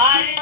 Adios.